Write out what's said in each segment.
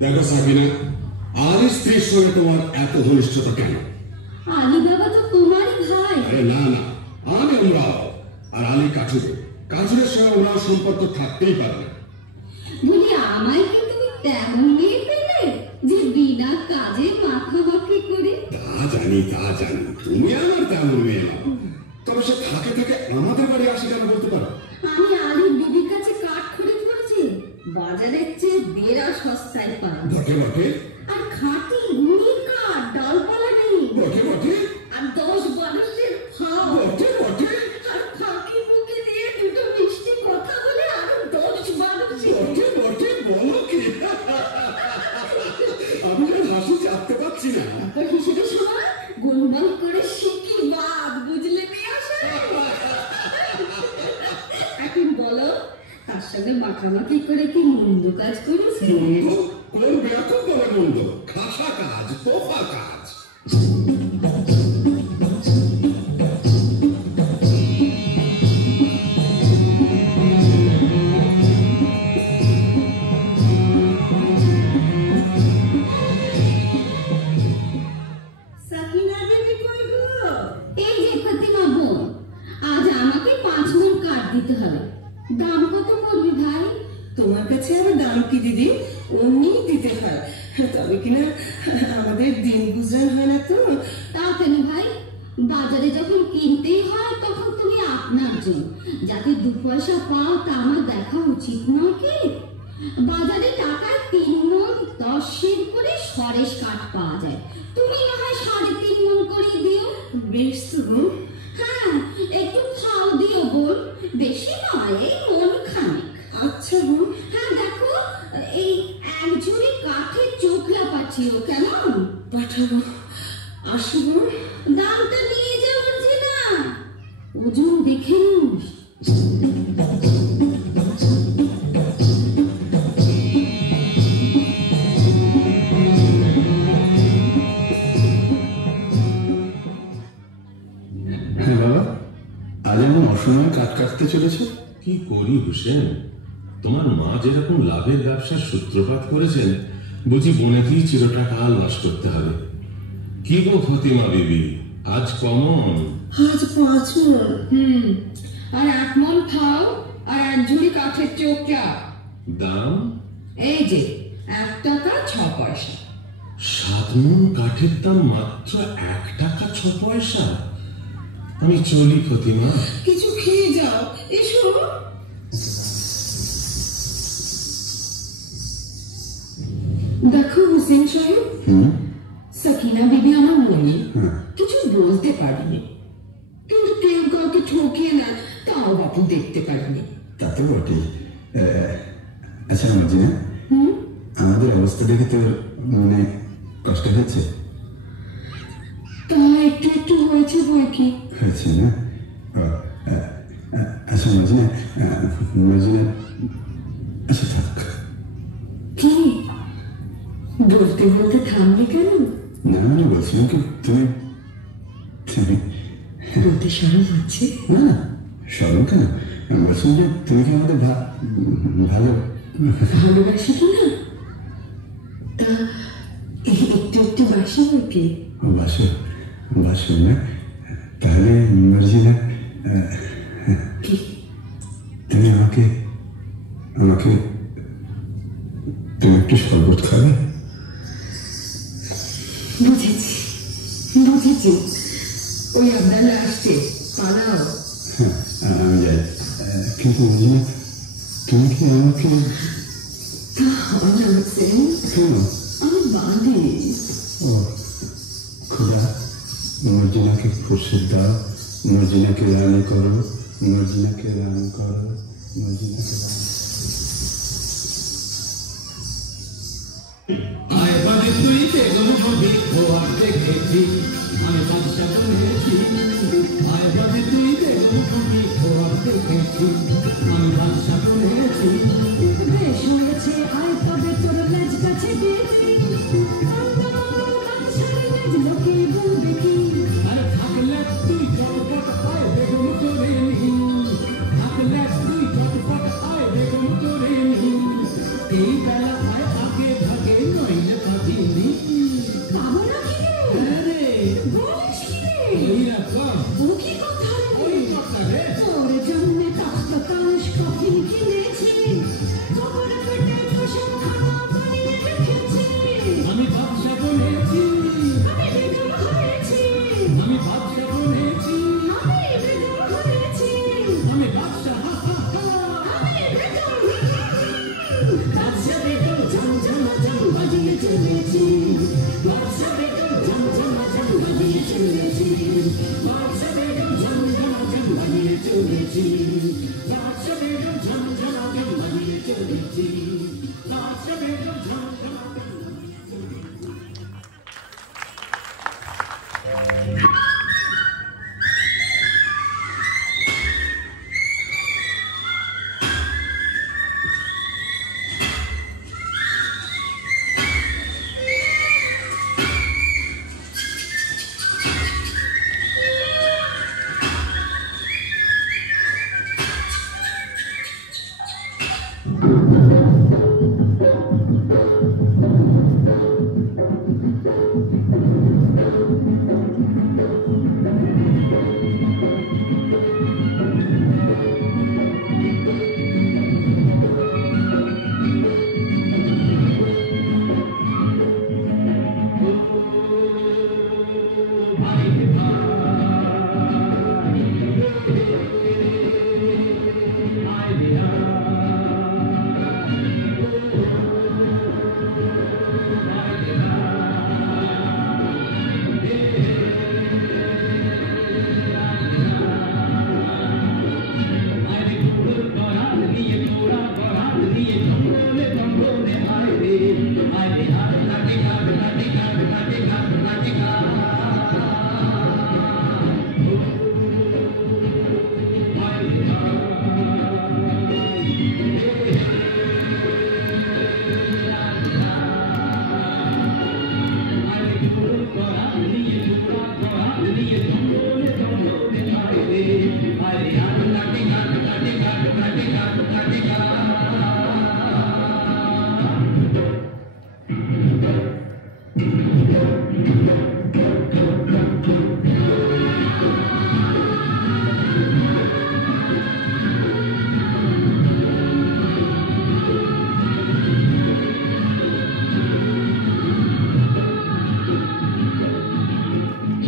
देखो साकिना, आली स्त्री संगे तुम्हार एत घनिष्ठता केन? आली बाबा तो तुम्हारी भाई। अरे ना ना, आमी उमराव और आली काचुरे, काचुरे संगे उमराव संपर्क तो थाकते ही पारे। बोली आमाय कि तुमी तेमन मेये पेले जे बिना काजे माखामाखि करे? ता जानी, तुमी आमार तेमन मेये ना। तबे से थाके थाके आमादेर बाड़ी आसि केन बोलते पारो? आमी आली बिबिर काছে কাঠ খরিদ করেছি, বাজারের চেয়ে বেড়া সস্তায় পাই। বটে বটে। আর খাঁটি গুড়ির কাঠ, ডালপালা নেই। বটে বটে। আর 10-12 ফাও। বটে বটে। আর ফাঁকি মুখে দিয়ে দুটো মিষ্টি কথা বলে আরো 10-12। বটে বটে, বলো কি? আমি আর হাসি চাপতে পারছি না। তারপর হিসেবে সময় গোলমাল করে শিখি বাদ, বুঝলে নিয়ে আসে। এখন বলো, তার সঙ্গে মাখামাখি করে কি মন্দ কাজ করেছে? মন্দ? কোন ব্যাপক বড় মন্দ? খাসা কাজ, তোফা কাজ। দিদি, অমনি দিতে হয়, তবে কিনা আমাদের দিন গুজরান হয় না তো। তা কেন ভাই, বাজারে যখন কিনতেই হয় তখন তুমি আপনার জন্য যাতে 2 পয়সা পাও তা আমার দেখা উচিত নয় কি? বাজারে টাকায় 3 মণ 10 সের করে সরেস কাঠ পাওয়া যায়, তুমি না হয় 3.5 মণ করে দিও। বেশ তো বোন। হ্যাঁ, একটু খাও দিও বোন, বেশি নয়, এই মন খানিক। আচ্ছা বোন। হ্যাঁ দেখো, এই 1 ঝুড়ি কাঠের চোখলা পাঠিও, কেমন? পাঠাবো। আসি বোন। দামটা নিয়ে যাও বুঝি না, ওজন দেখে নিস। হ্যাঁ বাবা, আজ এমন অসময়ে কাঠ কাটতে চলেছ? কি করি হোসেন, তোমার মা যেরকম লাভের ব্যবসার সূত্রপাত করেছেন, বুঝি বোনেকেই চিরটাকাল বাস করতে হবে। কি গো ফতিমা বিবি, আজ কমন? আজ 5 মণ। আর 1 মণ খাও আর 1 ঝুড়ি কাঠের চোখলা। দাম? এই যে 1 টাকা 6 পয়সা। 7 মণ কাঠের দাম মাত্র 1 টাকা 6 পয়সা। আমি চলি ফতিমা। কিছু খেয়ে যাও, এসো। দেখো হোসেন সাহেব, সাকিনা বিবি আমার মনে কিছু বলতে পারিনি, কিন্তু কেউ কাউকে ঠকিয়ে না তাও বাপু দেখতে পারিনি। তা তো বটেই। আচ্ছা মর্জিনা, আমাদের অবস্থা দেখে তোর মনে কষ্ট হয়েছে? তা একটু একটু হয়েছে বই কি। হয়েছে না? আচ্ছা মর্জিনা, মর্জিনা, আচ্ছা থাক। কি বলতে বলতে থামলে কেন? না মানে বলছিলাম কি, তুমি তুমি বলতে সরম হচ্ছে? না না, সরম কেন? বলছিলাম যে তুমি কি আমাদের ভালো ভালোবাসি কি না? তা একটু একটু বাসি বই কি। বাসো বাসো না? তাহলে মর্জিনা, কি তুমি আমাকে আমাকে তুমি একটু শরবত খাবে? বুঝেছি বুঝেছি, ওই আপনারা আসছে, পালাও। হ্যাঁ আমি যাই, কিন্তু মর্জিনা তুমি কি আমাকে তা হবে না হোসেন, কেন? আমি বাঁধি। ও খুদা, মর্জিনাকে ফুরসত দাও, মর্জিনাকে রানী করো, মর্জিনাকে রানী করো, মর্জিনাকে রানী। আয় বাদে তুই বেগম হবি খোয়ার দেখেছি, আমি বাদশা বনেছি। আয় বাদে তুই বেগম হবি খোয়ার দেখেছি, আমি বাদশা বনেছি। বেশ হয়েছে, আয় তবে তোর লেজ কাছে দিয়েছি, লোকে বলবে কি। আর থাকলে তুই চটপট আয় বেগম করে নি, থাকলে তুই চটপট আয় বেগম করে নি। এই বেলা আয় আগে ভাগে নইলে পাবিনি। পাবো না কি রে? হ্যাঁ রে, বলিস কি রে? ওই রকম ও কি কথা রে? ওই কথা রে। তোর জন্য তখ্ত কাশ কফিন কিনেছি, খবর পেটে প্রসব খাওয়া বানিয়ে রেখেছি। আমি বাদশা বনেছি, আমি বেগম হয়েছি, আমি বাদশা বনেছি, আমি বেগম হয়েছি, আমি বাদশা। হা হা হা। আমি বেগম। বাদশা বেগম ঝমঝমাঝম বাজিয়ে চলেছি, বাদশা বেগম ঝমঝমাঝম বাজিয়ে চলেছি, বাদশা বেগম ঝমঝমাঝম বাজিয়ে চলেছি, বাদশা বেগম ঝমঝমাঝম বাজিয়ে চলেছি, বাদশা বেগম ঝমঝমাঝম।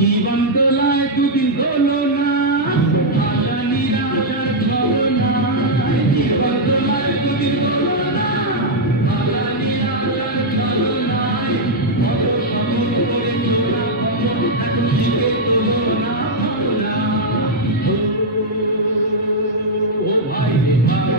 জীবন দোলায় দুদিন হলো না, আসানি রাজার ছলনা। জীবন দোলায় দুদিন হলো না, আসানি রাজার ছলনায়। কত সময় করে চোরা কখন এখন শিখে তোলো না ভাবনা। ও ভাই রে ভাই,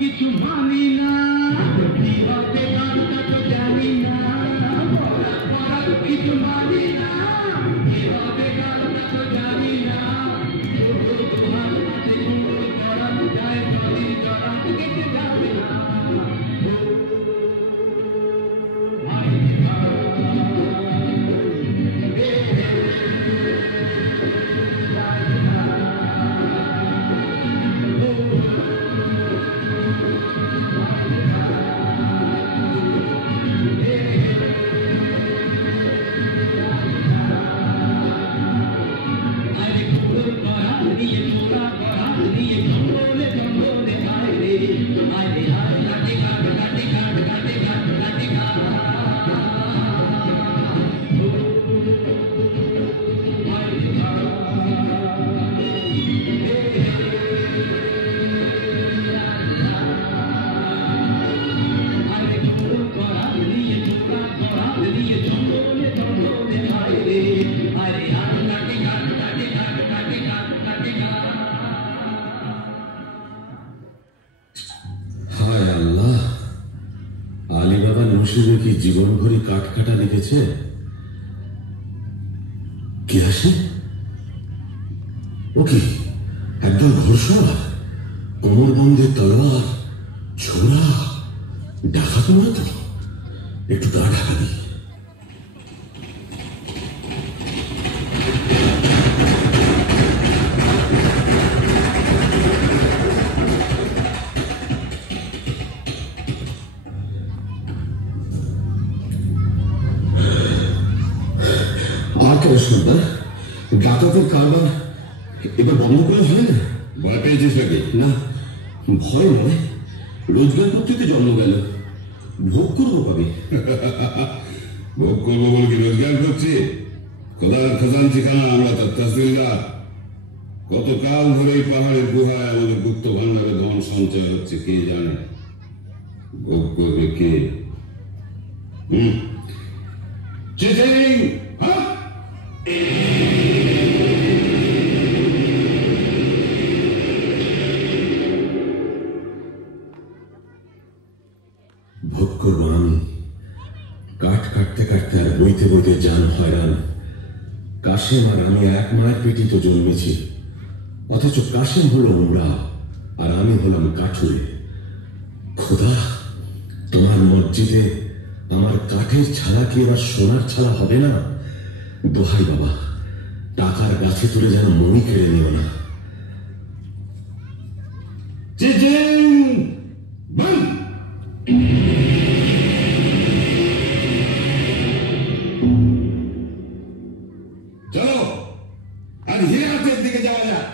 কিছু মানি না, কি হবে গানটা তো জানি না। কিছু মানি না, কি হবে গানটা তো জানি না। তোমার কাছে করান যায় নদী জড়ান কেটে যাবে না। হায় আল্লাহ, আলী বাবা নসিবে কি জীবন ভরি কাঠ কাটা লিখেছে? কে আসে? ও কি একদল ঘোড়সওয়ার, কোমর বন্ধে তলোয়ার, ছোড়া, ডাকাত নয় তো? একটু গা ঢাকা দিই। ডাকাতের কারবার এবার বন্ধ করে হয় না? ভয় পেয়েছিস নাকি? না, ভয় নয়, রোজগার করতে তো জন্ম গেল, ভোগ করবো কবে? ভোগ করবো বলে কি রোজগার করছি? খোদার খাজানচি খানা আমরা তহসিলদার। কতকাল ধরে এই পাহাড়ের গুহায় আমাদের গুপ্ত ভান্ডারে ধন সঞ্চয় হচ্ছে কে জানে। ভোগ করবে কে? চেচিং, হ্যাঁ? ভোগ করবো আমি। কাঠ কাটতে কাটতে আর বইতে বইতে জান হয়রান। কাশেম আর আমি এক মায়ের পেটি তো জন্মেছি, অথচ কাশেম হলো উমরা আর আমি হলাম কাঠুরে। খোদা, তোমার মসজিদে আমার কাঠের ছাড়া কি এবার সোনার ছাড়া হবে না? দোহাই বাবা, টাকার গাছে তুলে যেন মনি কেড়ে নিও না। চলো আর হিরাতের দিকে যাওয়া যাক।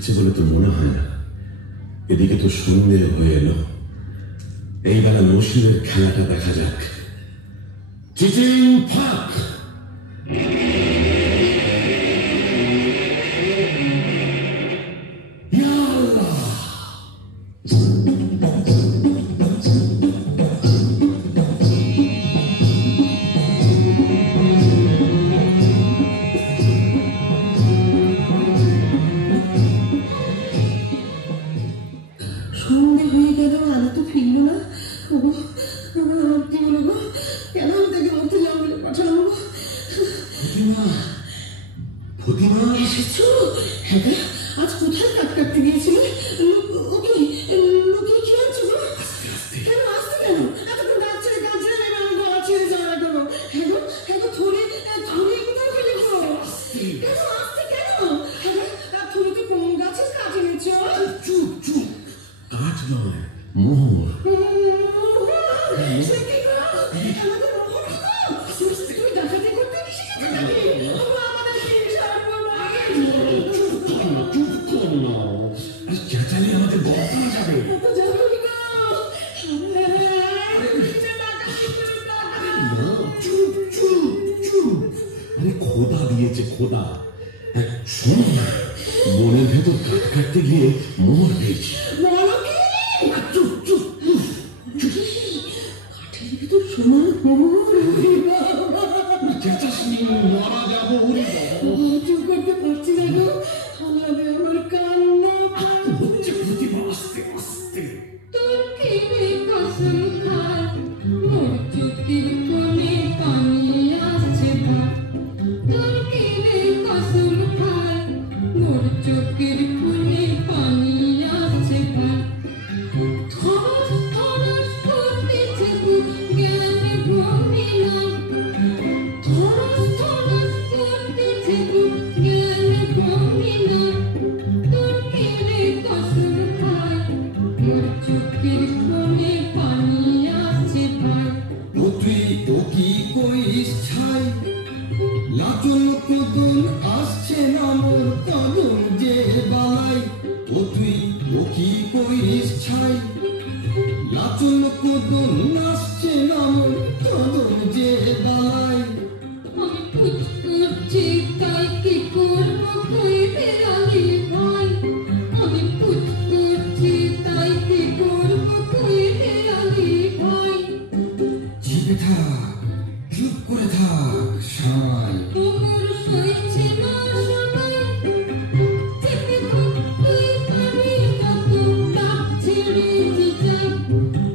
হচ্ছে বলে তো মনে হয় না। এদিকে তো সন্ধে হয়ে এলো। এইবেলা নসিবের খেলাটা দেখা যাক। চিচিং ফাক। ইয়া আল্লাহ। সন্ধে হয়ে গেল, আলো তো ফিরল না। ওগো, আমার কি হলো গো? কেন থেকে মধ্যে জঙ্গলে পাঠানো? ফতিমা, ফতিমা এসেছো? হ্যাঁ গো, আজ কোথায় কাট কাটতে গিয়েছিলে? ওকে লুকিয়ে কি হচ্ছে গো? কেন আসতে কেন? এতক্ষণ গাছ ছেড়ে এবার আমি গলা ছেড়ে যাওয়া কেন? হ্যাঁ গো, থরি কোথায় ফেলে গো? কেন আসতে কেন? হ্যাঁ গো, থরি তো কোন গাছের কাঠ এনেছো? চুপ চুপ। কাঠ নয়, মোহর। সে কি গো? আমাদের মোহর গো? তুমি ডাকাতি করতে শিখেছো নাকি? আমাদের কি সর্বনাশ! চুপ কর না। আর চেঁচালে আমাদের গল্প যাবে। এত জরুরি গো! নিচে ডাকাতি করে ডাকাতি! চুপ চুপ চুপ। আরে খোদা দিয়েছে, খোদা। শোন না, বনের ভেতর কাঠ কাটতে গিয়ে মোহর পেয়েছি। বলো কি? চুপ চুপ। কাঠের ভিতর সোনার মোহর! চেঁচাসনি, মারা যাবো। ওরে বাবা। চুপ করতে পারছি না গো, হালাবে আমার কান্না। হচ্ছে প্রতিভা, আস্তে আস্তে। তোর কেনে কসম খায় মোর চোখের কোণে পানি আসছে ভাই। তোর কেনে কসম খায় মোর চোখের কোণে পানি আসছে ভাই। থরস থরস করতেছে বুক, জ্ঞান ভ্রমে নাই। থরস থরস করতেছে বুক, জ্ঞান ভ্রমে নাই। তোর কেনে কসম খায় মোর চোখের কোণে পানি আসছে ভাই। ও তুই ও কি করিস ছাই, লাচন কদন আসছে না মোর কদম যে বালাই। ও তুই ও কি করিস ছাই, লাচন কদন আসছে না মোর কদম যে বালাই। আমি পুচ করছি তাই কি করবো কই বেড়ালি ভাই। আমি পুচ করছি তাই কি করবো কই বেড়ালি ভাই। চেপে থাক, চুপ করে থাক সামাই। তোমার সইছে না সবাই, চেপে থাক তুই পানি মতো ডাক ছেড়ে যাই।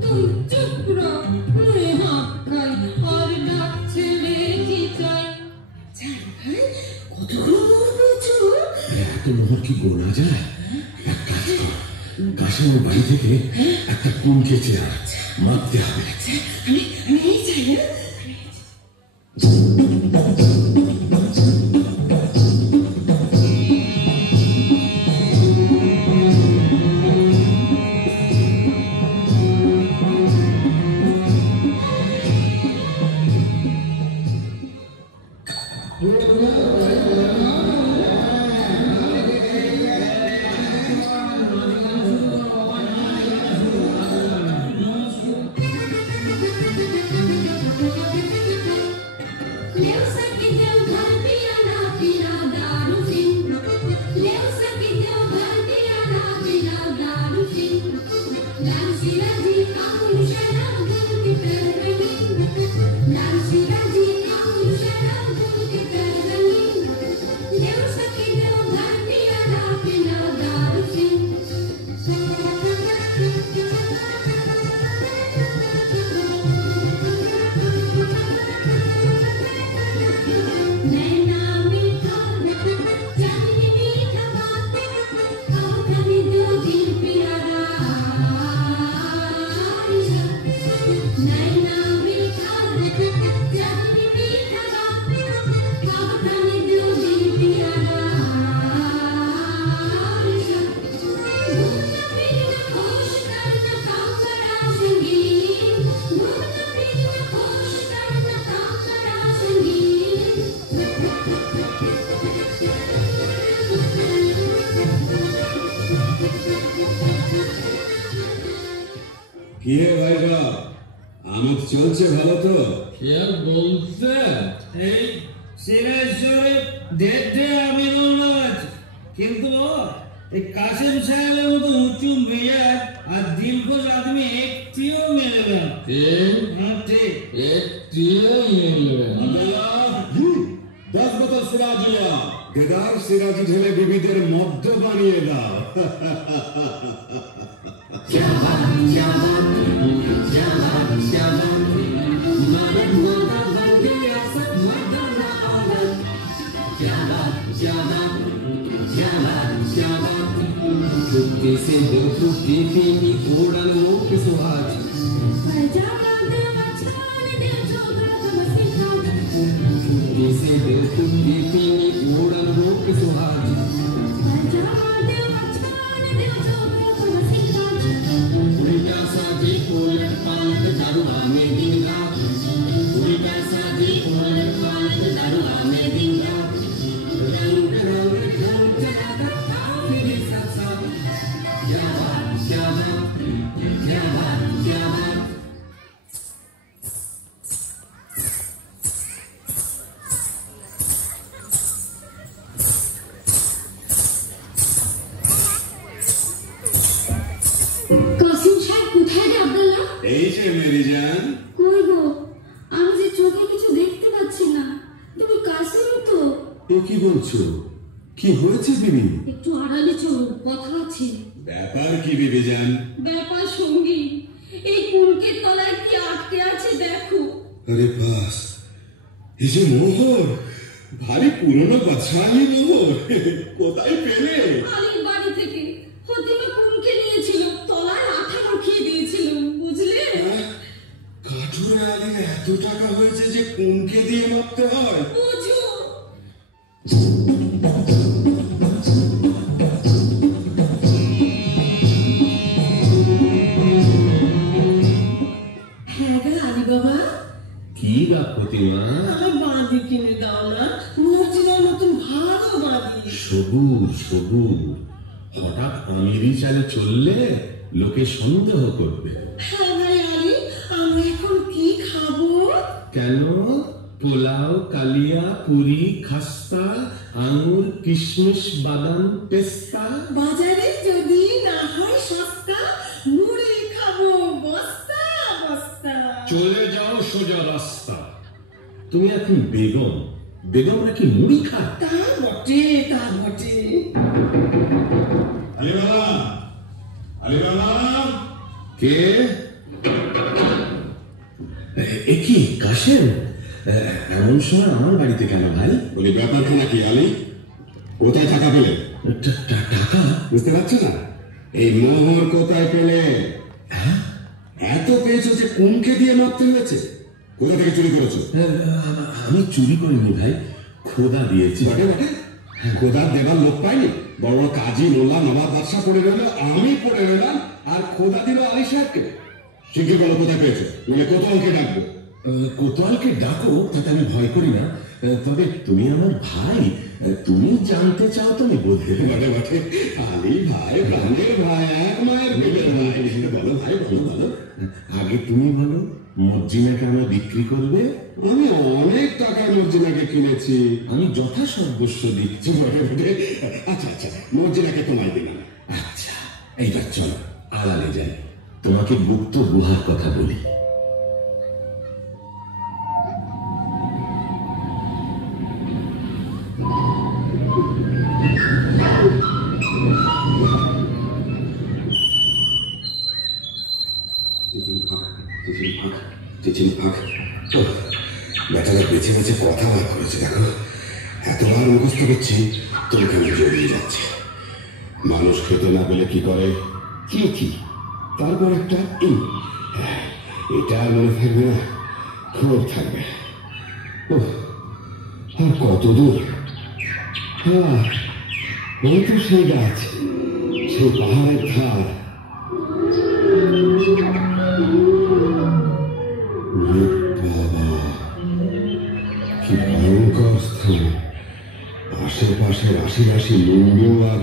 তুই চুপ রহ, মুড়ে হাঁক খাই আর ডাক ছেড়ে যাই। কতগুলো মোহর পেয়েছো? এত মোহর কি গোনা যায়? এক কাজ কর, কাশিমের বাড়ি থেকে একটা কুন খেয়েছে, আর মারতে হবে। আমি এই চাই না। চলছে ভালো তো? কি আর বলতে, এই সিরাজে দেখতে আমি নৌলাজ, কিন্তু এই কাসেম সাহেবের মতো উঁচু মেয়াদ আর দিলখোশ আদমি একটিও মেলবে না। ঠিক একটিও মেলবে না। 10 বোতল সিরাজ লিয়া, দেদার সিরাজ ঢেলে বিবিদের মদ্য বানিয়ে দাও। से दो फुटी पीनी उड़न मुख सुहाज से दो फुटी पीनी उड़न मुख सुहाज उल्टा साजी उलट पालट दारुआ में दिन रात उल्टा साजी उलट पालट दारुआ में दिन रात रंग रंग ढंग चलाता फिर साथ साथ क्या बात क्या बात क्या बात क्या बात কাসিম সাহেব কোথায় রে আব্দুল্লাহ? এই যে মেরি জান। কই গো, আমি যে চোখে কিছু দেখতে পাচ্ছি না। তুমি কাসিম তো? এ কি বলছো? কি হয়েছে বিবি? একটু আড়ালে চলো, কথা আছে। ব্যাপার কি বিবি জান? ব্যাপার সঙ্গী, এই কুলকের তলায় কি আটকে আছে দেখো। আরে বাস, এই যে মোহর, ভারী পুরনো বাদশাহী মোহর, কোথায় পেলে? আলীর বাড়ি থেকে ফতিমা কুলকে নিয়েছিল, তলায় আঠা রখিয়ে দিয়েছিল, বুঝলে? কাঠুরে আলীর এত টাকা হয়েছে যে কোনকে দিয়ে মাপতে হয়? বুঝো। হ্যাঁ গা আলী বাবা, কি গা প্রতিমা? আমার বাঁধি কিনে দাও না, মসজিদের নতুন ভালো বাঁধি। সবুর সবুর, হঠাৎ আমিরি চালে চললে লোকে সন্দেহ করবে। হ্যাঁ ভাই আলী, আমরা এখন কি খাবো? কেন? পোলাও, কালিয়া, পুরি, খাস্তা, আঙুর, কিশমিশ, বাদাম, পেস্তা। বাজারে যদি না হয় সস্তা, মুড়ি খাবো বস্তা বস্তা। চলে যাও সোজা রাস্তা। তুমি এখন বেগম, বেগম নাকি মুড়ি খায়? তা বটে তা বটে। আলী বাবা, আলী বাবা। কে? এ কি কাশেম? এমন সময় আমার বাড়িতে কেন ভাই? বলি ব্যাপারখানা কি আলী? কোথায় টাকা পেলে? টাকা? বুঝতে পারছো না? এই মোহর কোথায় পেলে? এত পেয়েছো যে কোনকে দিয়ে মাপতে হয়েছে? কোথা থেকে চুরি করেছো? আমি চুরি করিনি ভাই, খোদা দিয়েছি। বটে বটে, খোদার দেবার লোক পাইনি। বড় বড় কাজী, মোল্লা, নবাব, বাদশা পড়ে রইল, আমি পড়ে রইলাম, আর খোদা দিল আলী সাহেবকে। শিগগির বলো কোথায় পেয়েছো, নইলে কোতোয়ালকে ডাকবো। কোতোয়ালকে ডাকো, তাতে আমি ভয় করি না। তবে তুমি আমার ভাই, তুমি জানতে চাও তো আমি বলতে পারি। বটে বটে, আলী ভাই, প্রাণের ভাই, এক মায়ের পেটের ভাই। বলো ভাই, বলো বলো। আগে তুমি বলো, মর্জিনাকে আমরা বিক্রি করবে? আমি অনেক টাকার মর্জিনাকে কিনেছি। আমি যথাসর্বস্ব দিচ্ছি। বটে বটে, আচ্ছা আচ্ছা, মর্জিনাকে তোমায় দিলাম। আচ্ছা, এইবার চলো আড়ালে যাই, তোমাকে গুপ্ত গুহার কথা বলি। বেচারা বেছে বেছে কথা বার করেছে, দেখো এতবার মুখস্থ করছি তোর কেন জড়িয়ে যাচ্ছে। মানুষ খেতে না পেলে কি করে? কি কি, তারপর একটা এটা আর মনে থাকবে না, খুব থাকবে। আর কত দূর? ওই তো সেই গাছ, সেই পাহাড়ের ধার। বাবা, কি ভয়ঙ্কর স্থান! আশেপাশে রাশি রাশি লিঙ্গ আর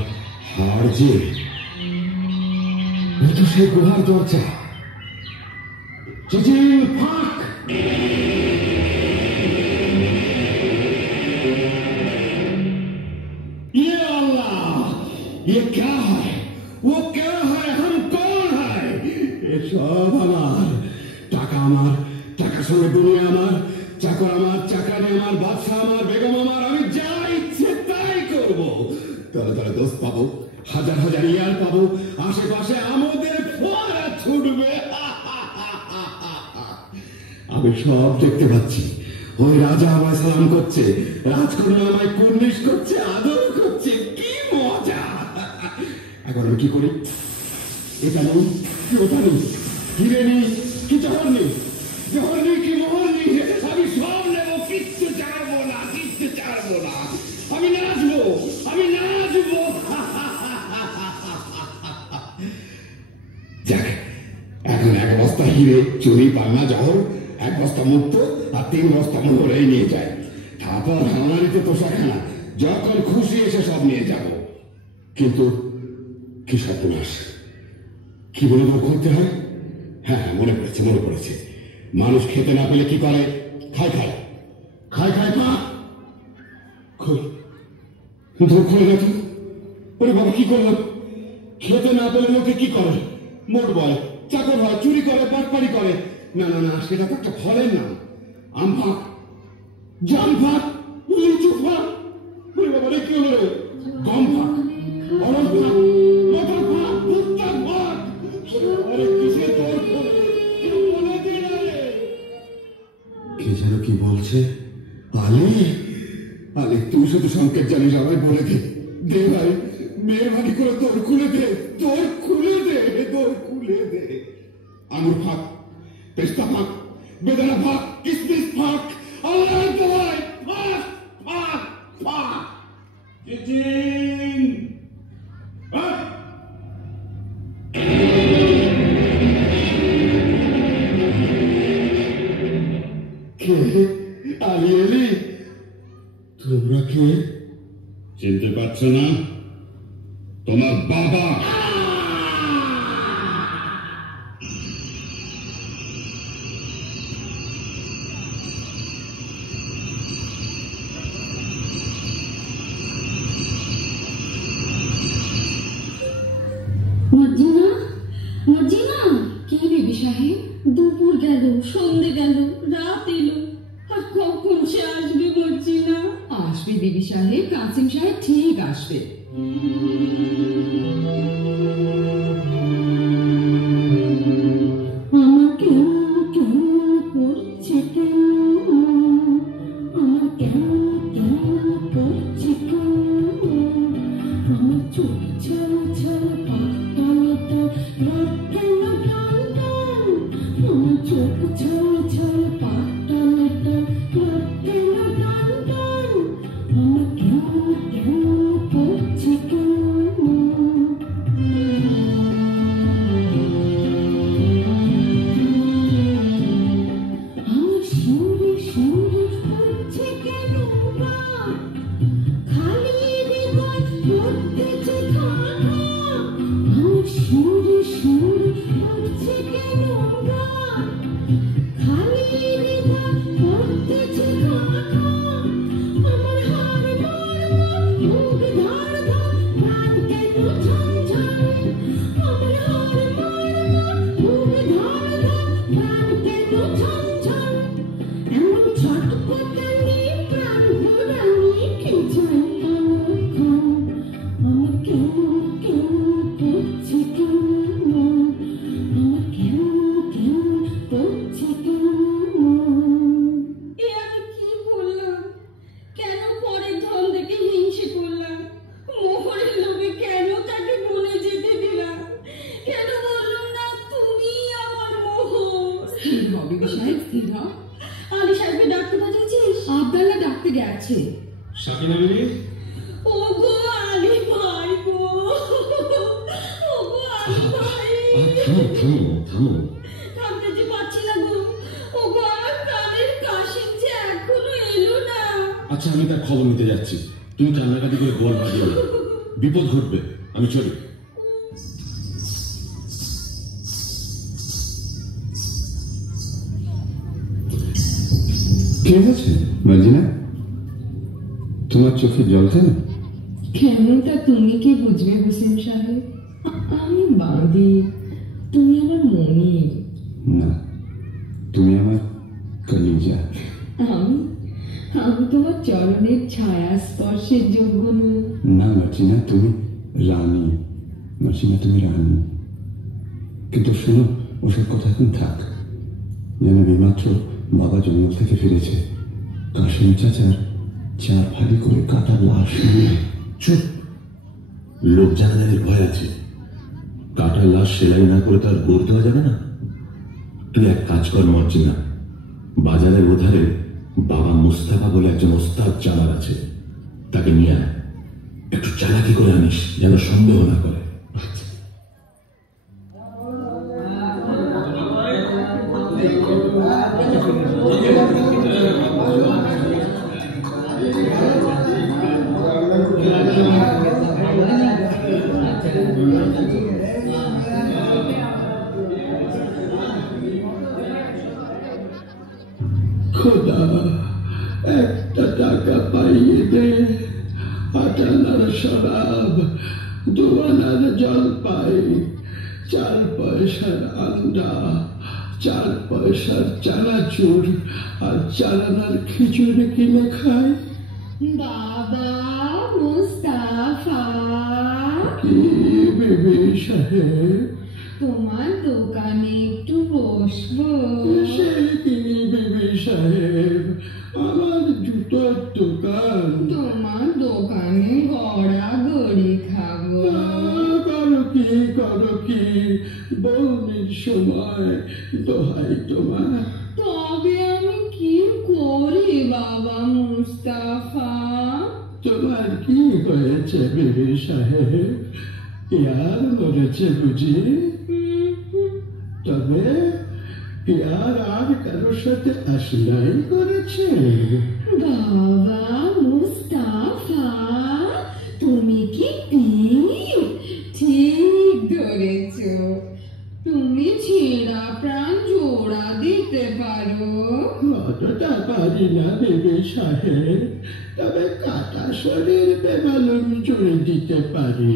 হাড় যে। ও তো সেই গুহার দরজা। চিচিং ফাঁক। ये क्या है? वो क्या है? हम कौन है? ये सब আমার টাকা, আমার টাকার সঙ্গে দুনিয়া, আমার চাকর, আমার চাকরানি, আমার বাদশা, আমার বেগম, আমার আমি যা ইচ্ছে তাই করব। তলে তলে দোষ পাবো, হাজার হাজার ইয়ার পাবো, আশেপাশে আমাদের ফোয়ারা ছুটবে। আমি সব দেখতে পাচ্ছি। ওই রাজা আমায় সালাম করছে, রাজকন্যা আমায় কুর্নিশ করছে, আদর করছে, কি মজা। এখন আমি কি করি? এটা নেই কি ওটা নেই, হিরে নেই কি জহর নেই, জহর নেই কি মোহর নেই, আমি সব নেবো, কিচ্ছু ছাড়বো না, কিচ্ছু ছাড়বো না। আমি নাচবো, আমি নাচবো। যাক, এখন এক বস্তা হিরে, চুরি, পান্না, জহর, এক বস্তা মুক্ত আর 3 বস্তা মোহরেই নিয়ে যায়। তারপর আমারই তো তোষাখানা, যখন খুশি এসে সব নিয়ে যাব। কিন্তু কি সর্বনাশ, কি বলে করতে হয়? হ্যাঁ, মনে পড়েছে, মনে পড়েছে। মানুষ খেতে না পেলে কি করে? খায় খায় খায় খায় মা খুলে না তো। ওরে বাবা, কি করলাম? খেতে না পেলে লোকে কি করে? মোট বয়, চাকর হয়, চুরি করে, বাটপাড়ি করে। না না না, সেটা তো একটা ফলের নাম। আম ফাঁক, জাম ফাঁক, লিচু ফাঁক। ওরে বাবা রে, কি হলো রে? গম ফাঁক, অরণ ফাঁক, মটর ফাঁক, ভুট্টা ফাঁক। আরে কিসে তোর ফলে? কেউ বলে দে না রে। কে যেন কি বলছে? আলে আলে, তুই শুধু সংকেত জানিস, আমায় বলে দে। দে ভাই, মেহরবানি করে তোর খুলে দে, তোর খুলে দে, তোর খুলে দে। আঙুর ফাঁক, পেস্তা ফাঁক, বেদানা ফাঁক, কিসমিস ফাঁক, আল্লাহ দোয়ায় ফাঁক ফাঁক ফাঁক। চিচিং ফাঁক। কে? আলি এলি? তোমরা কে? চিনতে পারছো না? তোমার বাবা। মর্জিনা, মর্জিনা। কি বিবি সাহেব? দুপুর গেল, সন্ধে গেল, রাত এলো, আর কখন সে আসবে মর্জিনা? আসবে বিবি সাহেব, কাসিম সাহেব ঠিক আসবে। আমার কেমন কেমন করছে, আমার কেমন কেমন করছে, আমার চোখ ছাল ছাল পাতা কেন টান টান, আমার চোখ ছাল ছাল পাতা কেন টান টান, আমার কেমন কেমন করছে। আলী সাহেবকে ডাকতে পাঠিয়েছিস? আব্দুল্লাহ ডাকতে গেছে। সাকিনা বিবি, ও গো আলী ভাই গো, ও গো আলী ভাই। থামো থামো থামো। থামতে যে পারছি না গো। ও গো, আমার প্রাণের কাশিম যে এখনো এলো না। আচ্ছা, আমি তার খবর নিতে যাচ্ছি। তুমি কান্নাকাটি করে গোল ভাবিও না, বিপদ ঘটবে। আমি চলি। কি হয়েছে মর্জিনা? তোমার চোখে জল কেন? কেমনটা তুমি কি বুঝবে হোসেন সাহেব? আমি বাঁধি, তুমি আমার মনি। না, তুমি আমার কলিজা। আমি তোমার চরণের ছায়া স্পর্শের যোগ্য নই। না মার্জিনা, তুমি রানী। মার্জিনা, তুমি রানী। কিন্তু শোনো, ওসব কথা এখন থাক। যেন বিমাত্র বাবা জঙ্গল থেকে ফিরেছে, কাশিম চাচার 4 ফালি করে কাটা লাশ নিয়ে। চুপ, লোক জানাজানির ভয় আছে। কাটা লাশ সেলাই না করে তো আর গড় দেওয়া যাবে না। তুই এক কাজ কর মর্জিনা, বাজারের ওধারে বাবা মুস্তাফা বলে একজন ওস্তাদ চালার আছে, তাকে নিয়ে আয়। একটু চালাকি করে আনিস, যেন সন্দেহ না করে। খোদা, একটা টাকা পাইয়ে দে। আটানার শরাব, 2 আনার জলপাই, 4 পয়সার আন্ডা, 4 পয়সার চানাচুর আর 4 আনার খিচুড়ি কিনে খাই। বাবা মুস্তাফা, কি বিবি সাহেব? তোমার দোকানে একটু বসবো? সে কি বিবি সাহেব, আমার জুতোর দোকান। তোমার দোকানে গড়াগড়ি খাবো। করো কি বৌনির সময়, দোহাই তোমার। তবে আমি কি করি বাবা মুস্তাফা? তোমার কি হয়েছে বিবি সাহেব? ইয়ার মরেছে বুঝি? তবে ইয়ার আর কারোর সাথে আশনাই করেছে? বাবা মুস্তাফা, তুমি কি ঠিক ধরেছ। তুমি ছেঁড়া প্রাণ জোড়া দিতে পারো? অতটা পারি না বিবি সাহেব, তবে কাটা শরীর বেমালুম জুড়ে দিতে পারি।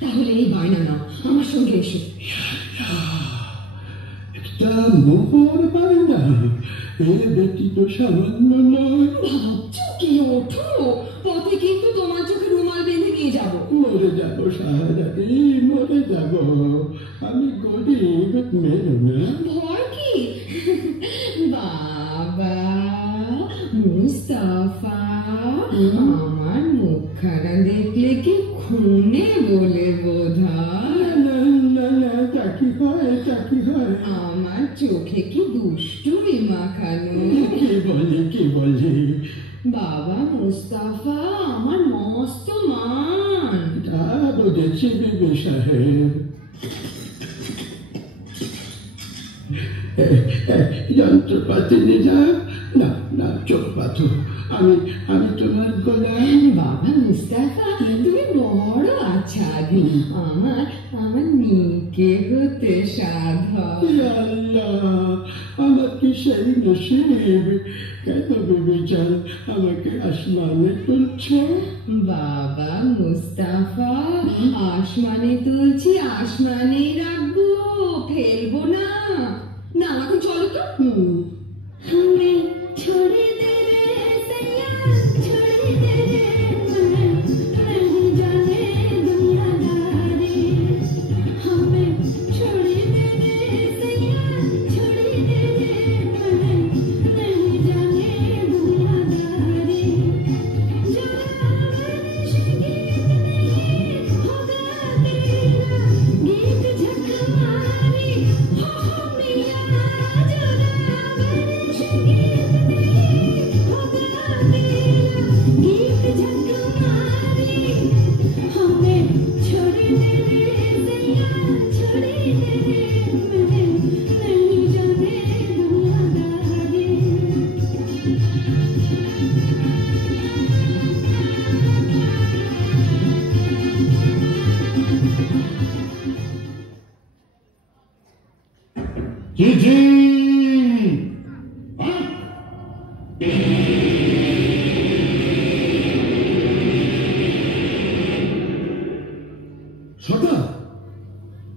তাহলে এই বায়না নাও, আমার সঙ্গে এসো। একটা মোহর বায়না, এর ব্যতীত সামান্য নয়। ভাবছো কি? ওঠো, পথে কিন্তু তোমার চোখে রুমাল বেঁধে নিয়ে যাবো। মরে যাব শাহজাদি, মরে যাব। আমি গরিব, মেরো না। ভয় কি? বাবা মুস্তাফা, আমার মুখখানা দেখলে কি খুনে বলে বোধ হয়? না, তা কি হয়? আমার চোখে কি দুষ্টুমি মাখানো? কি বলি? বাবা মুস্তাফা আমার মস্ত মান। তা বুঝেছি বিবি সাহেব। যন্ত্রপাতি নিয়ে যাও। না, চোখ পাথর। আমি তোমার গোলাম। বাবা মুস্তাফা, তুমি বড় আচ্ছাদি। আমার নিকে হতে সাধা। আল্লাহ, আমার কি সেই নসিব? কেন বিবি জান আমাকে আসমানে তুলছ? বাবা মুস্তাফা, আসমানে তুলছি, আসমানেই রাখবো, ফেলবো না। এখন চলো তো। हमें छोड़ दे रे सैया, छोड़ दे रे मन, नहीं जाने दुनियादारी। हमें छोड़ दे रे सैया, छोड़ दे रे मन, नहीं जाने दुनियादारी। जरा वर्ष गीत नहीं होगा तेरा, गीत झकमारी हो मिया। जरा वर्ष गीत नहीं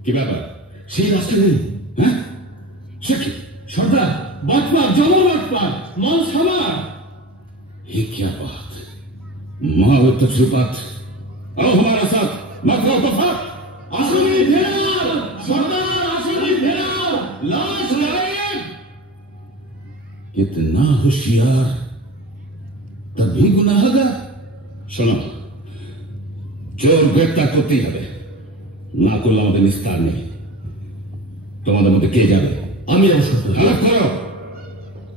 কি ব্যাপার? সেই রাস্তা নেই? হ্যাঁ, সে কি? সর্দার বাটপার, জমা বাটপার, মাল সামার। ये क्या बात? माँ तफरीफात आओ हमारे साथ, मत करो तफात। आसामी फेराओ সর্দার, आसामी फेराओ, लाश गायब। कितना होशियार तभी गुनाहगार। শোনো, চোর গ্রেপ্তার করতেই হবে, না করলে আমাদের নিস্তার নেই। তোমাদের মধ্যে কে যাবে? আমি যাবো সর্দার। হালাত করো,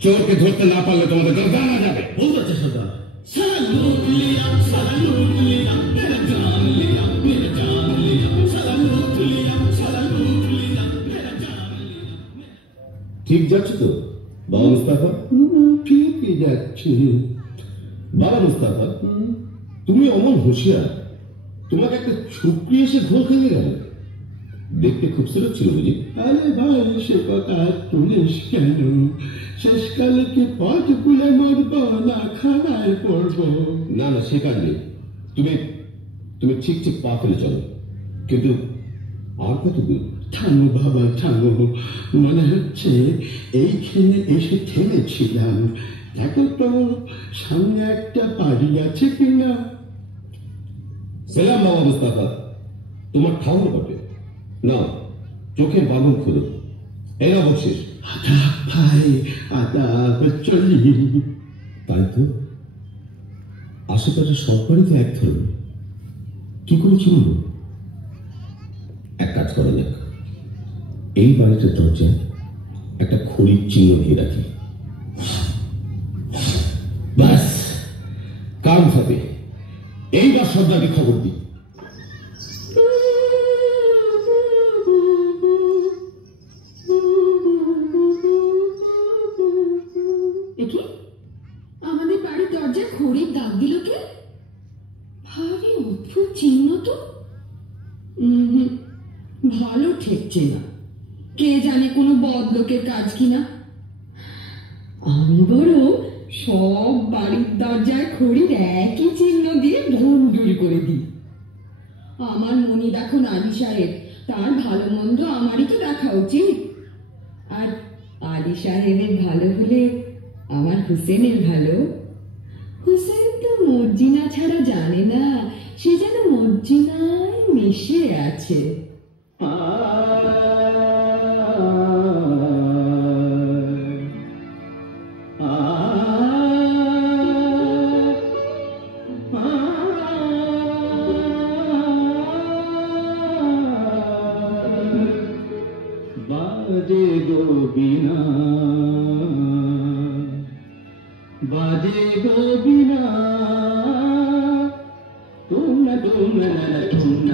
চোরকে ধরতে না পারলে তোমাদের গর্দানা যাবে। बहुत अच्छा सरदार। साला लूट लिया, साला लूट लिया, मेरा जान लिया, मेरा जान लिया, साला लूट लिया, साला लूट लिया, मेरा जान लिया। ঠিক যাচ্ছে তো বাবা মুস্তাফা? ঠিকই যাচ্ছে। বাবা মুস্তাফা, তুমি অমন হুঁশিয়ার, তোমাকে একটা ছুকরি এসে ঘোল খেয়ে গেল। দেখতে খুবসুরত ছিল বুঝি? আরে ভাই, সে কথা তুলিস কেন? শেষকালে কি পথ ভুলে মরবো না খানায় পড়বো? না না, সে কাজ নেই। তুমি তুমি ঠিক ঠিক পা ফেলে চলো, কিন্তু আর কত দূর? থামো বাবা থামো, মনে হচ্ছে এইখানে এসে থেমেছিলাম। দেখো তো সামনে একটা বাড়ি আছে কিনা। সালাম বাবা মুস্তাফা, তোমার ঠাউর বটে। না, চোখের বাঁধন খুলো, এরা বকশিস। আদাব ভাই, আদাব, চলি। তাই তো, আশেপাশে সব বাড়ি তো এক ধরনের, কি করে চিনব? এক কাজ করা যাক, এই বাড়িটার দরজায় একটা খড়ির চিহ্ন দিয়ে রাখি। ব্যাস, কাম হবে। এইবার সর্দারকে খবর দিই। দেখি আমাদের বাড়ির দরজায় খড়ির দাগ দিল কে? ভারী অদ্ভুত চিহ্ন তো। ভালো ঠেকছে না, কে জানে কোনো বদলোকের কাজ কিনা। আমি বড় সব বাড়ির দরজায় খড়ির একই চিহ্ন দিয়ে ভণ্ডুল করে দিই। আমার মনিব এখন আলী সাহেব, তার ভালো মন্দ আমারই তো দেখা উচিত। আর আলী সাহেবের ভালো হলে আমার হুসেনের ভালো। হুসেন তো মর্জিনা ছাড়া জানে না, সে যেন মর্জিনায় মিশে আছে। बाजे गो बिना, बाजे गो बिना, तुम न तुम न तुम न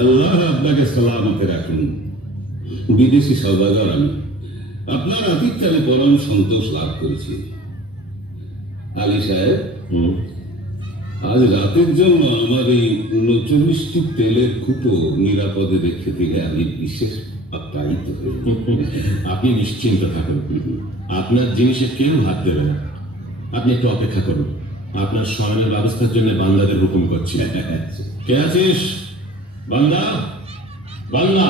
আল্লাহ আপনাকে সালামতে রাখুন। বিদেশি সওদাগর আমি, আপনার আতিথ্যে পরম সন্তোষ লাভ করেছি। আলী সাহেব, আজ রাতের জন্য আমার এই 39টি তেলের কুটো নিরাপদে রেখে দিলে আমি বিশেষ আপ্যায়িত হই। আপনি নিশ্চিন্ত থাকুন, আপনার জিনিসে কেউ হাত দেবে না। আপনি একটু অপেক্ষা করুন, আপনার শয়নের ব্যবস্থার জন্য বান্দাদের হুকুম করছি। কে আছিস? বান্দা, বান্দা।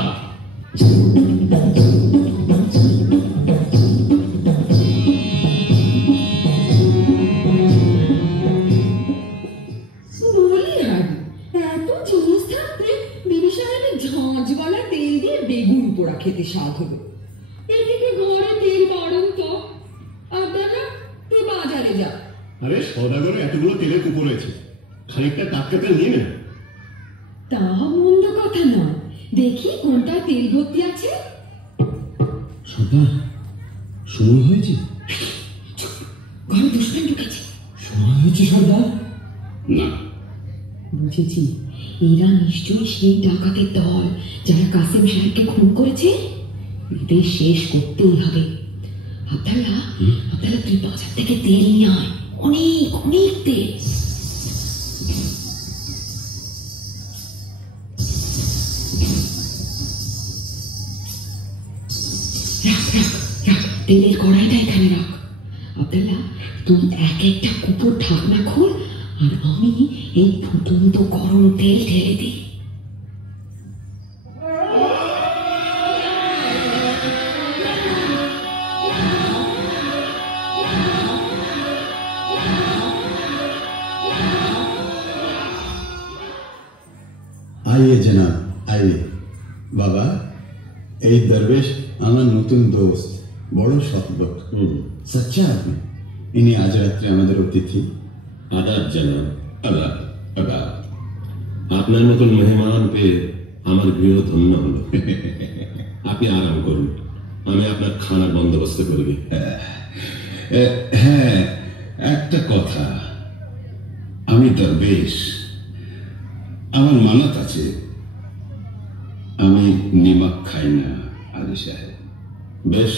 বলি আর এত জিনিস থাকতে বিবি সাহেবের ঝাঁঝ গলা তেল দিয়ে বেগুন পোড়া খেতে স্বাদ হলো। এদিকে ঘরে তেল বাড়ন তো। আপনারা তুই বাজারে যা। আরে সওদাগরে এতগুলো তেলের কুপো রয়েছে, খানিকটা টাটকা তেল নিয়ে নেন। তা মন্দ কথা নয়, দেখি কোনটা তেল ভর্তি আছে। সর্দার, সময় হয়েছে। ঘরে দুশ্মন ঢুকেছে। সময় হয়েছে সর্দার। না, বুঝেছি, এরা নিশ্চয়ই সেই ডাকাতের দল যারা কাসেম সাহেবকে খুন করেছে। এদের শেষ করতেই হবে। আব্দাল্লাহ, আব্দাল্লাহ তুই বাজার থেকে তেল নিয়ে আয়, অনেক অনেক তেল। রাখ রাখ রাখ, তেলের কড়াইটা এখানে রাখ। আব্দাল্লাহ, তুই এক একটা কুপোর ঢাকনা খোল, আর আমি এই ফুটন্ত গরম তেল ঢেলে দিই। आइए जनाब, आइए। बाबा, এই দরবেশ আমার নতুন দোস্ত, বড় সৎলোক, সচ্চা আপনি। ইনি আজ রাত্রে আমাদের অতিথি। আদাব জানাব। আদাব, আদাব। আপনার মতন মেহমান পেয়ে আমার গৃহ ধন্য হল। আপনি আরাম করুন, আমি আপনার খানার বন্দোবস্ত করবি। হ্যাঁ, একটা কথা, আমি দরবেশ, আমার মানত আছে, আমি নিমক খাই না আলী সাহেব। বেশ,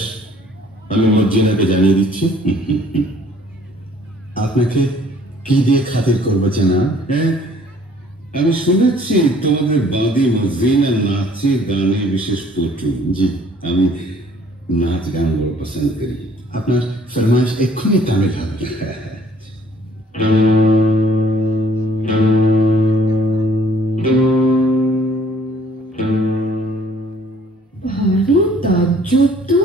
আমি মর্জিনাকে জানিয়ে দিচ্ছি। আপনাকে কি দিয়ে খাতির করবো জনাব? হ্যাঁ, আমি শুনেছি তোমাদের বাঁধি মজিনা নাচে গানে বিশেষ পটু। জি, আমি নাচ গান বড় পছন্দ করি। আপনার ফরমাইশ এক্ষুনি তামিল হবে। ভারী তাজ্জব তো,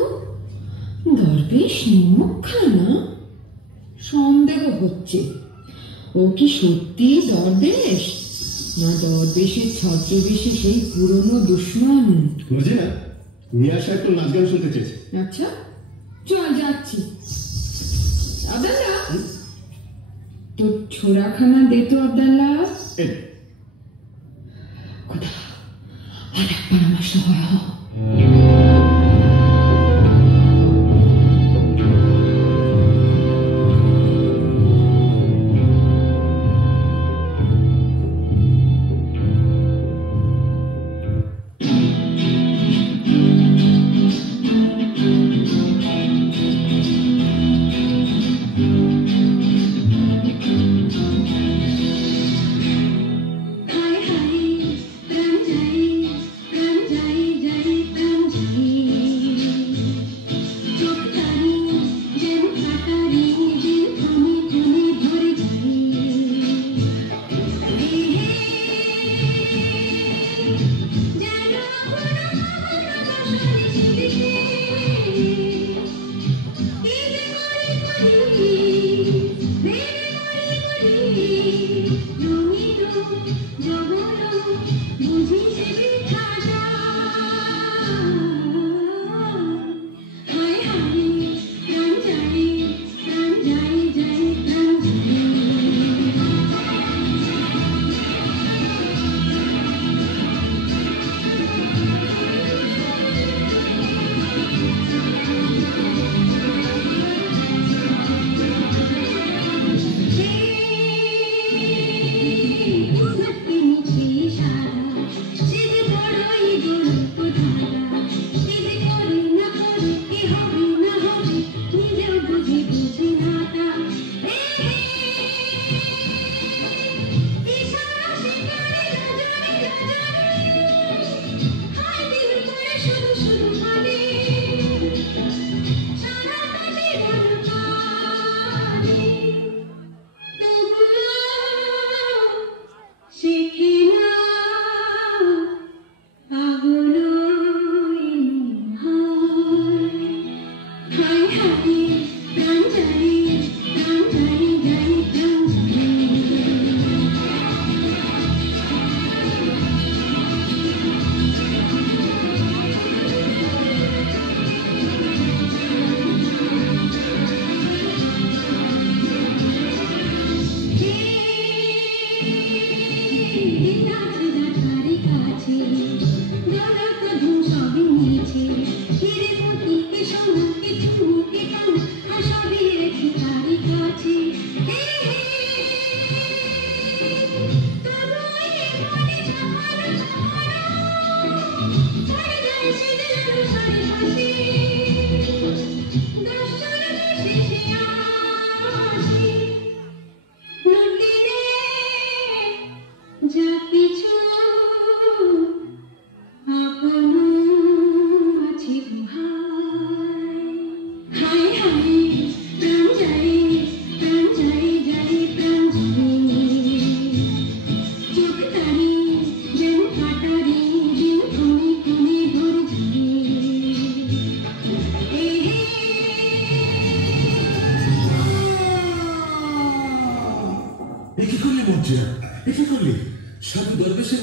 দরবেশ নিমক খায় না? সন্দেহ হচ্ছে, ও কি সত্যি দরবেশ, না দরবেশের ছদ্মবেশে সেই পুরনো দুশ্মন? মর্জিনা, মিয়া সাহেব তো নাচ গান শুনতে চেয়েছে। আচ্ছা, চল যাচ্ছি। আব্দাল্লাহ, তোর ছোড়াখানা দে তো। আব্দাল্লাহ, কোথা আর একবার আমার সহায় হ।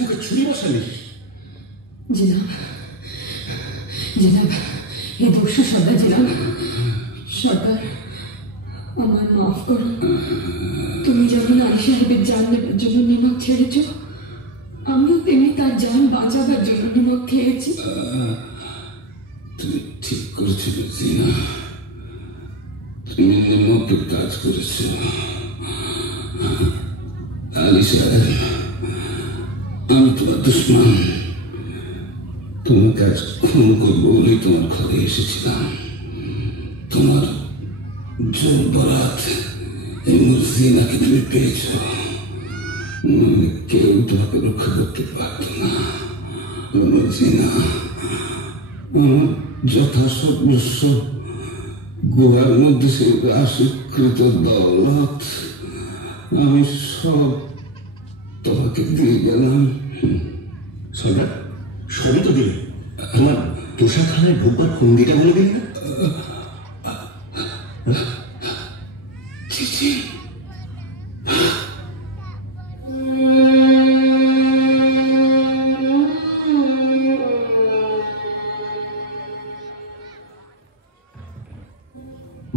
মুখে ছুরি বসালি? जनाब जनाब ये दोषी सर्दार जनाब সর্দার আমার মাফ করো। তুমি যেমন আলী সাহেবের জান নেবার জন্য নিমক ছেড়েছ, আমিও তেমনি তার জান বাঁচাবার জন্য নিমক খেয়েছি। তুমি ঠিক করেছো জিনা, তুমি নিমকের কাজ করেছো। আলী সাহেব, আমি তোমার দুশ্মন। তোমার কাজ খুন করবো বলেই তোমার ঘরে এসেছিলাম। তোমার জোর বরাত এই মুরজিনাকে তুমি পেয়েছ, নইলে কেউ তোমাকে রক্ষা করতে পারত না। মুরজিনা, আমার যথাসর্বস্ব গুহার মধ্যে সে রাশিকৃত দৌলত আমি সব তোমাকে দিয়ে গেলাম। সর্দার, সবই তো দিলে। তোমার তোষাখানায় ঢোকবার ফন্দিটা বলে দিল না? চিঠি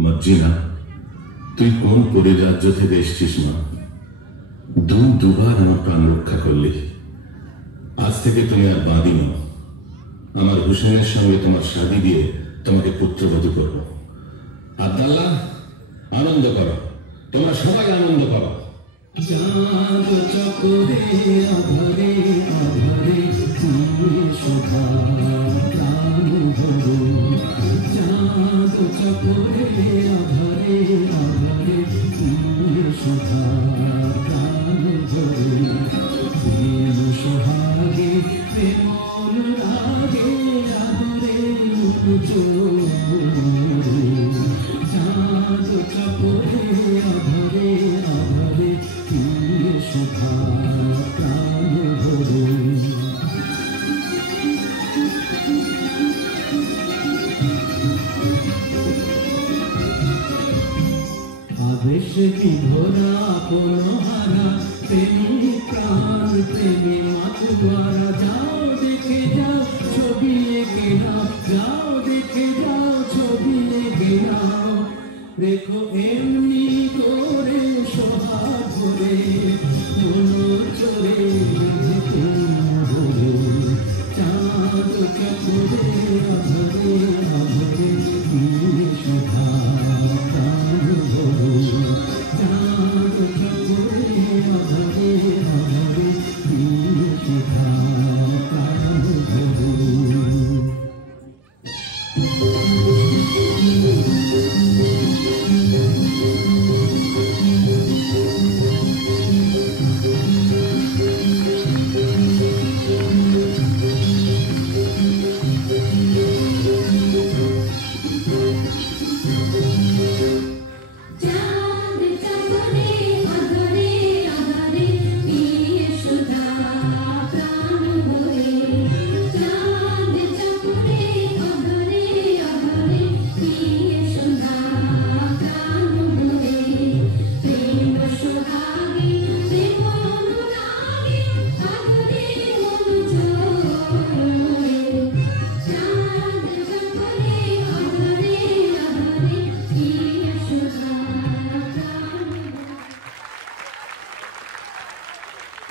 মর্জিনা, তুই কোন পরিরাজ্য থেকে এসছিস মা? দুবার আমার প্রাণ রক্ষা করলি। আজ থেকে তুমি আর বাদী নও। আমার হুসেনের সঙ্গে তোমার শাদী দিয়ে তোমাকে পুত্রবধূ করব। আব্দাল্লাহ, আনন্দ করো, তোমরা সবাই আনন্দ করো। চাঁদ চকরে আধারে আধারে শোভা প্রাণ ভরো। চাঁদ চকরে আধারে আধারে শোভা প্রাণ ভরো। প্রেম সোহাগে প্রেমর রাগে আদরে চাঁদ চকরে আধারে আধারে শোভা প্রাণ ভরো। আবেশ বিভোরা কোনহারা প্রেমী প্রাণ প্রেমী মাতুয়ারা। যাও দেখে যাও ছবি এঁকে নাও, যাও দেখে যাও ছবি এঁকে নাও। দেখো এমনি করে সোহাগ ভরে মনো চরে চাঁদ চকরে আধরে আধরে শোভা প্রাণ ভরো। চাঁদ চকরে আধরে আধরে শোভা প্রাণ ভরো।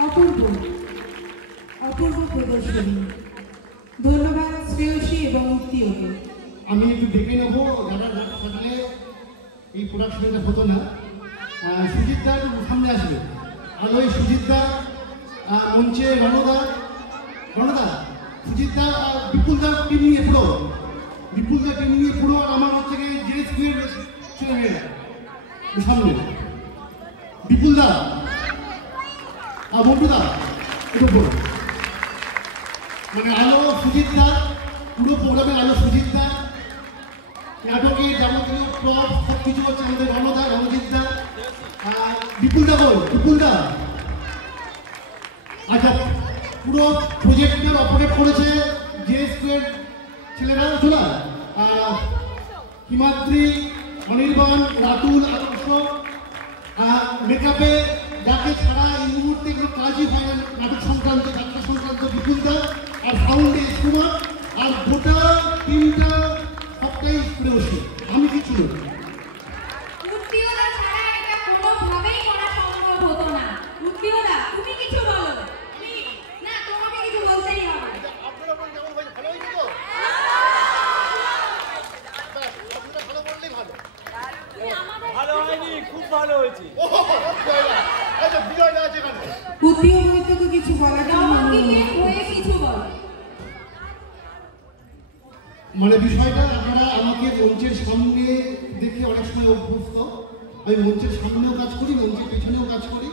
অপূর্ব অপূর্ব প্রদর্শনী। ধন্যবাদ শ্রেয়সী এবং মুক্তিওকে। আমি একটু দেখে নেবো, দাদা থাকলে এই প্রোডাকশনটা হতো না। সুজিতদা একটু সামনে আসবে। আর ওই সুজিতদা, মঞ্চে রণদা, সুজিতদা, বিপুলদা টিম নিয়ে পুরো, বিপুলদা টিম নিয়ে পুরো। আর আমার হচ্ছে যে স্কুলের ছেলেমেয়েরা সামনে। বিপুলদা আর বন্ধুদা একটু পুরো, মানে আলো সুজিতদা, পুরো প্রোগ্রামে আলো সুজিতদা, নাটকের যাবতীয় প্লট সব কিছু হচ্ছে আমাদের রণদা, রণজিৎদা, বিপুলদা। বিপুলদা আচ্ছা, পুরো প্রজেক্টটা অপারেট করেছে যে স্কোয়ার ছেলেরা চলা, হিমাদ্রি, অনির্বাণ, রাতুল, আদর্শ, মেকআপে যাকে ছাড়া এই মুহূর্তে কোনো কাজই হয় না নাটক সংক্রান্ত যাত্রা সংক্রান্ত বিপুলদা আর সাউন্ডে কুমার আর গোটা টিমটা সবটাই করে বসে আমি কিছু না। উত্তিওদা ছাড়া এটা কোনোভাবেই করা সম্ভব হতো না। উত্তিওদা তুমি কিছু বলো। না তোমাকে কিছু বলতেই হবে। আপনারা বলেন যেমন ভাই ভালো হয়েছে তো? ভালো বললেই ভালো। ভালো হয়নি, খুব ভালো হয়েছে। আচ্ছা বিজয় না আছে কেন? উত্তিওদাকে কিছু বলা নবাঙ্গিকে হয়ে কিছু বলো। মানে বিষয়টা আপনারা আমাকে মঞ্চের সামনে দেখে অনেক সময় অভ্যস্ত। আমি মঞ্চের সামনেও কাজ করি, মঞ্চের পেছনেও কাজ করি।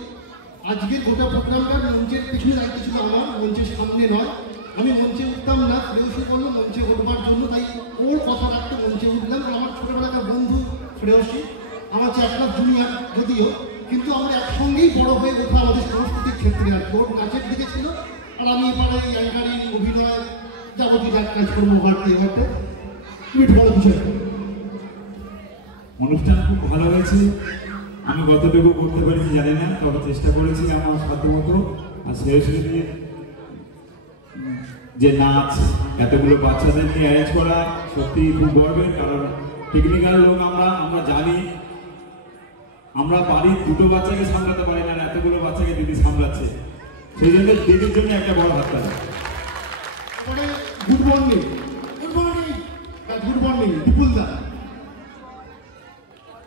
আজকের গোটা প্রোগ্রামটা মঞ্চের পেছনে দায়িত্ব ছিল আমার, মঞ্চের সামনে নয়। আমি মঞ্চে উঠতাম না, ফ্রেয়সি বললো মঞ্চে উঠবার জন্য, তাই ওর কথা রাখতে মঞ্চে উঠলাম। আমার ছোটবেলাকার বন্ধু ফ্রেয়সি, আমার 4 ক্লাস জুনিয়র যদিও, কিন্তু আমরা একসঙ্গেই বড় হয়ে ওঠা আমাদের সাংস্কৃতিক ক্ষেত্রে। আর ওর নাচের দিকে ছিল, আর আমি এবারে অ্যাঙ্কারিং, অভিনয়, যাবতীয় যা কাজকর্ম ঘটতে তুমি একটু বড় বিষয়। অনুষ্ঠান খুব ভালো হয়েছে। আমি কতটুকু করতে পেরেছি জানি না, তবে চেষ্টা করেছি আমার সাধ্যমতো। আর শ্রেয়সী যে নাচ এতগুলো বাচ্চাদের নিয়ে অ্যারেঞ্জ করা সত্যি খুব গর্বের, কারণ টেকনিক্যাল লোক আমরা জানি আমরা পারি, 2টো বাচ্চাকে সামলাতে পারি না, এতগুলো বাচ্চাকে দিদি সামলাচ্ছে। সেই জন্য দিদির জন্য একটা বড় হাত তালি। গুড মর্নিং, গুড মর্নিং বিপুলদা।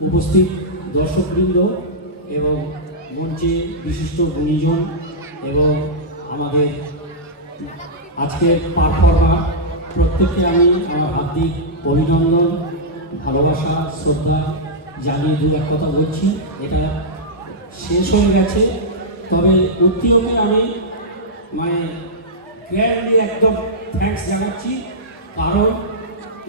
উপস্থিত দর্শকবৃন্দ এবং মঞ্চে বিশিষ্ট গুণীজন এবং আমাদের আজকের পারফর্মার প্রত্যেককে আমি আমার হার্দিক অভিনন্দন, ভালোবাসা, শ্রদ্ধা জানিয়ে 2 কথা বলছি। এটা শেষ হয়ে গেছে, তবে উত্তিওকে আমি মানে গ্র্যান্ডলি একদম থ্যাঙ্কস জানাচ্ছি, কারণ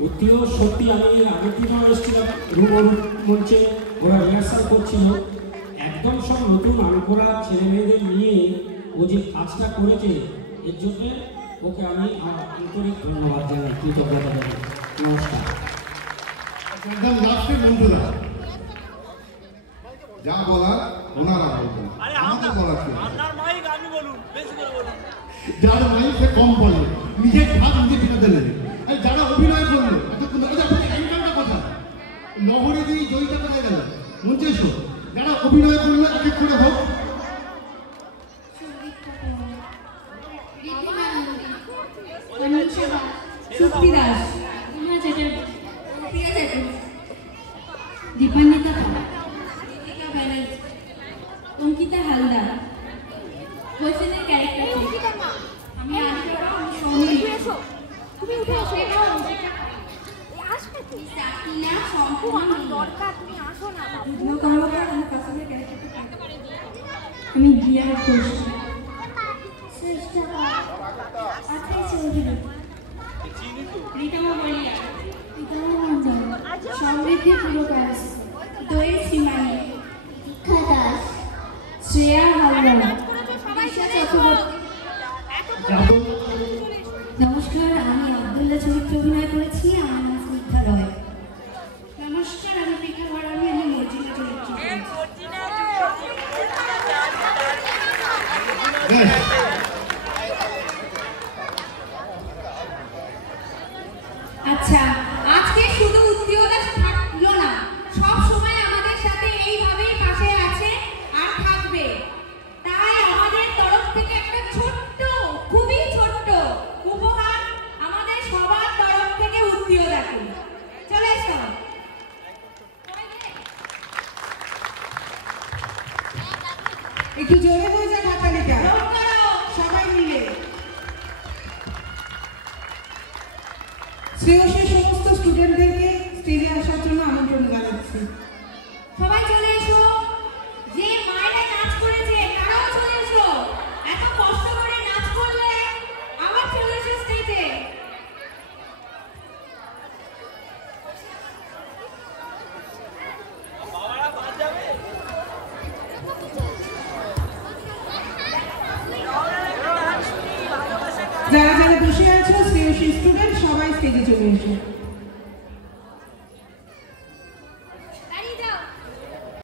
উত্তিও সত্যি আমি আগের দিনও এসেছিলাম রুম মঞ্চে, ওরা রিহার্সাল করছিল, একদম সব নতুন আনকোরা ছেলে মেয়েদের নিয়ে ও যে কাজটা করেছে এর জন্য ওকে আমি আমার আন্তরিক ধন্যবাদ জানাই, কৃতজ্ঞতা জানাই। নমস্কার। একদম লাস্টে বন্ধুরা যা বলার ওনারা বলবেন, আমাদের বলার কি? আপনার মাইক আপনি বলুন, বেশি করে বলুন। যার মাইক সে কম বলে, নিজের ভাব নিজে ফেরাতে নেবে। যারা অভিনয় করলো এতক্ষণ অ্যাঙ্কারটা কোথায়? নগরে দিয়ে জয়িতা কোথায় গেল? মঞ্চে এসো। যারা অভিনয় করলো এক এক করে হোক। সুপ্তি দাস, দীপান্বিতা পাল, অঙ্কিতা হালদার, বৈষ্ণবের ক্যারেক্টার আমি আমি গিয়া ঘোষ, রিতমা বলিয়া, সমৃদ্ধি পুরকার, দই সীমানি, দীক্ষা দাস, শ্রেয়া হালদার, নমস্কার, আমি আব্দুল্লাহ চরিত্রে অভিনয় করেছি, আমার নাম স্নিগ্ধা রয়। নমস্কার, আমি পৃথা ভাড়ামি, আমি মর্জিনা চরিত্রে আচ্ছা, আজকে শুধু উত্তিওদা থাকলো না, সব সময় আমাদের সাথে এইভাবেই পাশে আছে আর থাকবে। তাই আমাদের তরফ থেকে একটা ছোট্ট, খুবই ছোট্ট উপহার আমাদের সবার তরফ থেকে উত্তিওদাকে। চলে এসো। একটু জোরে হয়ে যায় হাততালিটা সবাই মিলে। শ্রেয়সের সমস্ত স্টুডেন্টদেরকে স্টেজে আসার জন্য আমন্ত্রণ জানাচ্ছি। সবাই চলে এসো। যে মায়েরা নাচ করেছে তারাও চলে এসো। এত কষ্ট করে নাচ করলে আবার চলে এসো স্টেজে। যারা যারা বসে আছো শ্রেয়সী স্টুডেন্ট